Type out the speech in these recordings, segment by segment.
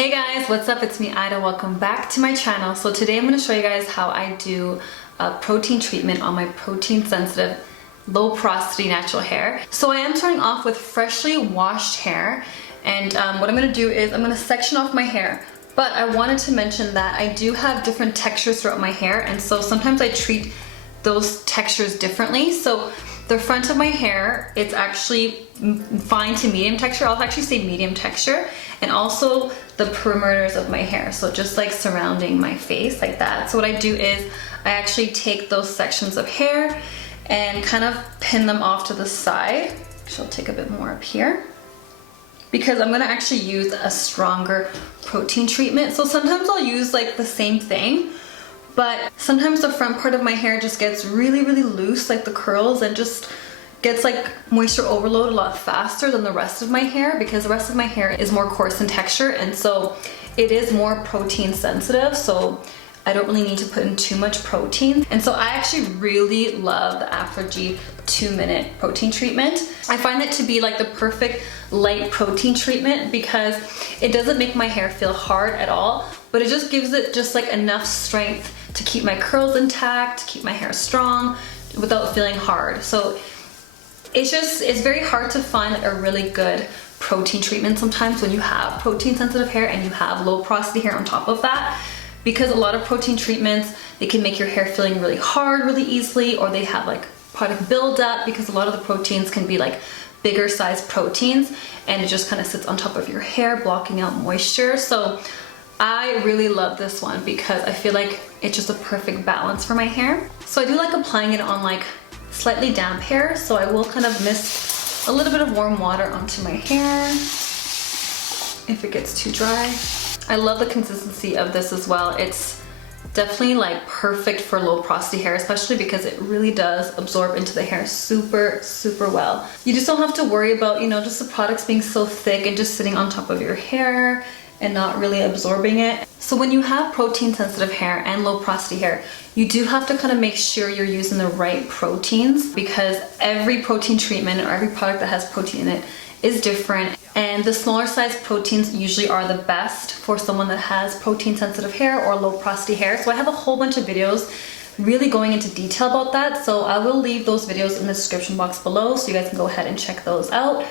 Hey guys, what's up? It's me, Ida. Welcome back to my channel. So today I'm going to show you guys how I do a protein treatment on my protein sensitive low porosity natural hair. So I am starting off with freshly washed hair, and what I'm going to do is I'm going to section off my hair. But I wanted to mention that I do have different textures throughout my hair, and so sometimes I treat those textures differently. So the front of my hair, it's actually fine to medium texture. I'll actually say medium texture. And also the perimeters of my hair. So just like surrounding my face like that. So what I do is I actually take those sections of hair and kind of pin them off to the side. Actually, I'll take a bit more up here, because I'm gonna actually use a stronger protein treatment. So sometimes I'll use like the same thing, but sometimes the front part of my hair just gets really loose, like the curls, and just gets like moisture overload a lot faster than the rest of my hair, because the rest of my hair is more coarse in texture, and so it is more protein sensitive, so I don't really need to put in too much protein. And so I actually really love the AfroG 2-minute protein treatment. I find it to be like the perfect light protein treatment because it doesn't make my hair feel hard at all, but it just gives it just like enough strength to keep my curls intact, to keep my hair strong without feeling hard. So it's very hard to find like a really good protein treatment sometimes when you have protein sensitive hair and you have low porosity hair on top of that, because a lot of protein treatments, they can make your hair feeling really hard really easily, or they have like product buildup, because a lot of the proteins can be like bigger size proteins and it just kind of sits on top of your hair blocking out moisture. So I really love this one because I feel like it's just a perfect balance for my hair. So I do like applying it on like slightly damp hair, so I will kind of mist a little bit of warm water onto my hair if it gets too dry. I love the consistency of this as well. It's definitely like perfect for low porosity hair, especially because it really does absorb into the hair super well. You just don't have to worry about, you know, just the products being so thick and just sitting on top of your hair and not really absorbing it. So when you have protein sensitive hair and low porosity hair, you do have to kind of make sure you're using the right proteins, because every protein treatment or every product that has protein in it is different, and the smaller size proteins usually are the best for someone that has protein sensitive hair or low porosity hair. So I have a whole bunch of videos really going into detail about that, so I will leave those videos in the description box below so you guys can go ahead and check those out.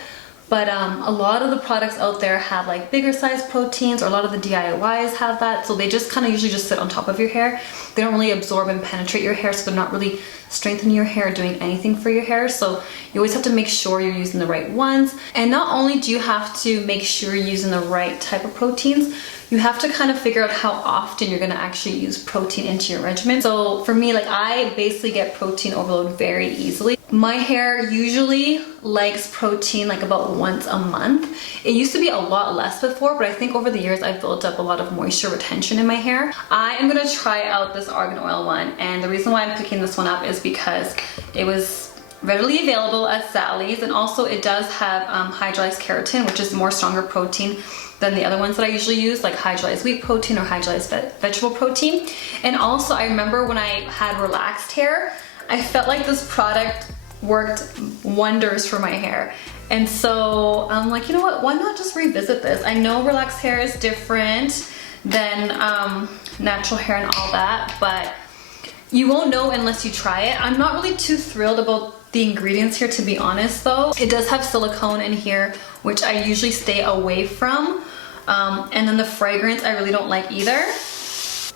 But a lot of the products out there have like bigger size proteins, or a lot of the DIYs have that, so they just kind of usually just sit on top of your hair. They don't really absorb and penetrate your hair, so they're not really strengthening your hair, doing anything for your hair. So you always have to make sure you're using the right ones. And not only do you have to make sure you're using the right type of proteins, you have to kind of figure out how often you're gonna actually use protein into your regimen. So for me, like I basically get protein overload very easily. My hair usually likes protein like about once a month. It used to be a lot less before, but I think over the years I've built up a lot of moisture retention in my hair. I am gonna try out this argan oil one, and the reason why I'm picking this one up is because it was readily available at Sally's, and also it does have hydrolyzed keratin, which is more stronger protein than the other ones that I usually use, like hydrolyzed wheat protein or hydrolyzed vegetable protein. And also I remember when I had relaxed hair, I felt like this product worked wonders for my hair. And so I'm like, you know what, why not just revisit this? I know relaxed hair is different than natural hair and all that, but you won't know unless you try it. I'm not really too thrilled about the ingredients here, to be honest though. It does have silicone in here, which I usually stay away from. And then the fragrance I really don't like either.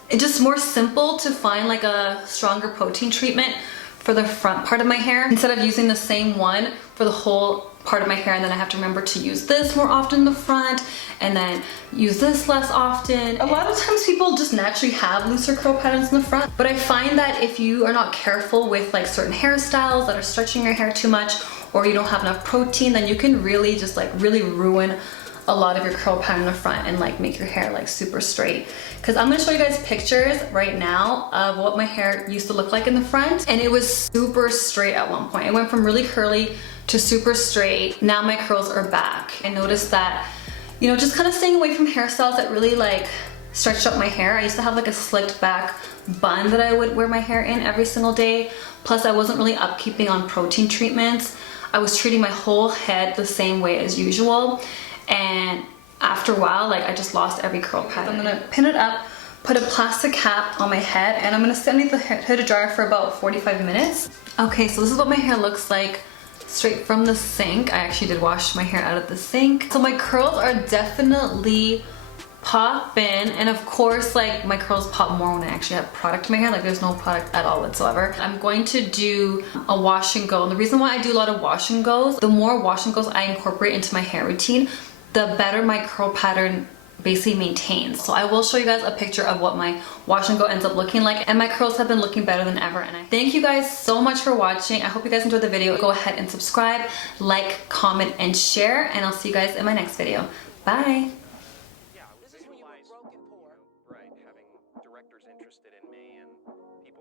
It's just more simple to find like a stronger protein treatment for the front part of my hair, instead of using the same one for the whole part of my hair, and then I have to remember to use this more often in the front and then use this less often. A lot of times people just naturally have looser curl patterns in the front, but I find that if you are not careful with like certain hairstyles that are stretching your hair too much, or you don't have enough protein, then you can really just like really ruin a lot of your curl pattern in the front and like make your hair like super straight. Because I'm gonna show you guys pictures right now of what my hair used to look like in the front, and it was super straight at one point. It went from really curly to super straight. Now my curls are back. I noticed that, you know, just kind of staying away from hairstyles that really like stretched up my hair. I used to have like a slicked back bun that I would wear my hair in every single day. Plus I wasn't really upkeeping on protein treatments. I was treating my whole head the same way as usual, and after a while, like I just lost every curl pattern. I'm gonna pin it up, put a plastic cap on my head, and I'm gonna sit underneath the hair to dry for about 45 minutes. Okay, so this is what my hair looks like straight from the sink. I actually did wash my hair out of the sink. So my curls are definitely popping, and of course like my curls pop more when I actually have product in my hair. Like there's no product at all whatsoever. I'm going to do a wash and go, and the reason why I do a lot of wash and goes, the more wash and goes I incorporate into my hair routine, the better my curl pattern basically maintains. So I will show you guys a picture of what my wash and go ends up looking like, and my curls have been looking better than ever. And I thank you guys so much for watching. I hope you guys enjoyed the video. Go ahead and subscribe, like, comment, and share, and I'll see you guys in my next video. Bye.